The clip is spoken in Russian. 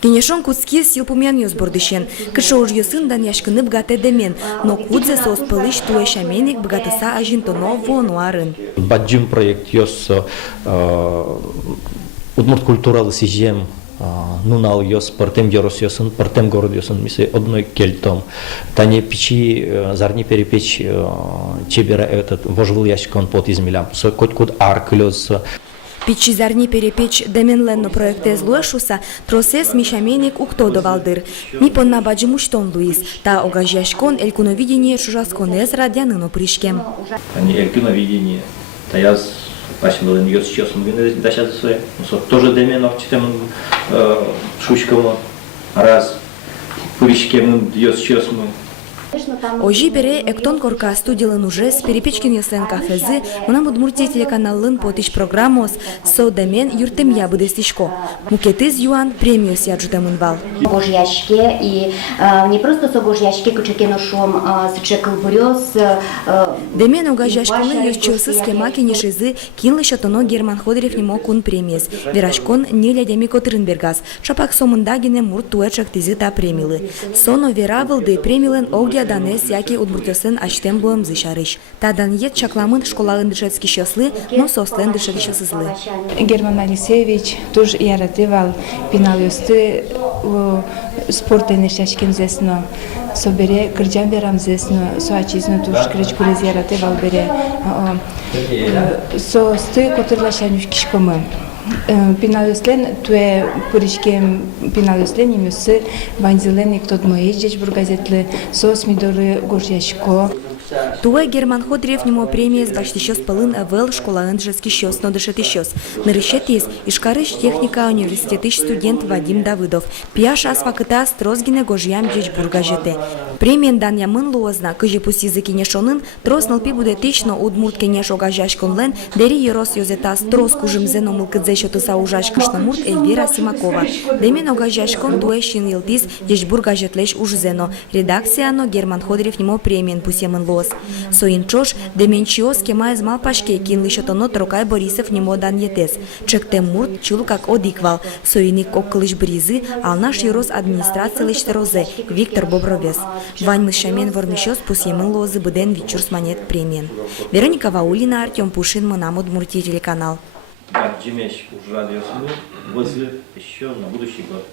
Кенешон куцки силпумен ёс бордышен. Кышоуж ёсын яшкыны бгате демен, но кудзе сос пылыш туэшаменик бгатыса ажинтоно вонуарын. Баджим проект ёс удмурт культуралы сижем нунал ёс партем ёрос ёсын, партем город ёсын, мисы одной кельтом. Тане печи зарни перепечь чебера этот вожвыл ящикон под измелям. Со код арклёс. Печи зарни перепечь деменленно проекте злуэшуса тросес мишаменик уктодовалдыр. Ми понна баджимуштон луис, та огажяшкон элькуновидение шужасконез радяныно пришкем. Они элькуновидение, та я пачмылын ёс сейчас мы дача свои, тоже деменов читем шучкому раз пришкем ёс сейчас мы. Ожи бере эктон корка студилын уже с перепечкин ясен кафезы, мунам удмуртия телеканалын потиш программос со демен юртем я будестишко. Мукетыз юан премию сяджутем инвал. Гожьяшке и не просто со гожьяшке, кучекено шум сычекл бурёс. Демен угажяшканы юсчосы схема кенешизы кинлы шатоно Герман Ходырев немо кун премиес. Верашкон неля демико Трынбергас. Шапак сомындагине мурт туэчак тизы та премилы. Соно веравылды премилен огия данес яки удмуртёсын ачтем буем зышарыш. Тадан ет чакламын школалын дышецки шослы, но сослен дышеки шосызлы. Герман Алексеевич тоже яратывал пеналюсты спорт энергетиким зесно. Собере кырджан берам зесно, соачизно туш кречкулез яратывал бере. Со сты котырлашанюш кишкомы. Пеналюслен туе пуришкем пеналюслен имюсы ванзилен и кто-то мои здесь бургазетлы сос мидоры горшяшко. Туэ Герман Ходырев немо премия с баштищёс пылын авел школа энджески щёс но дышетищёс. Нарышетис ишкарыш техника университетыш студент Вадим Давыдов. Пьяш асфакыта строзгине гожьям джеч бургажете. Премиен дан ямын луозна, кыжи пусть языки не шонын, трос налпи будет тично удмурт кенеш огажашкон дери ерос йозета строс кужим зено мылкыдзе шотыса ужашкышна мурт Эльвира Симакова. Демен огажашкон туэ шин елтис джеч бургажетлеш уж зено. Редакцияно Герман Ходырев немо премиен пусть ямын луоз. Соинчош деменчиос кема из малпашке кинли шотоно Трокай Борисов немо дан етес. Чектем мурт чулу как одиквал. Соиник оккылыш бризы, ал наш ерос администрация лишь розе Виктор Бобровес. Вань Мышамен ворнышёс пусьемын лозы быден вечерс монет премиен. Вероника Ваулина, Артем Пушин, Монам Удмуртия телеканал. Джимеш уже радиосunu возле еще на будущий год.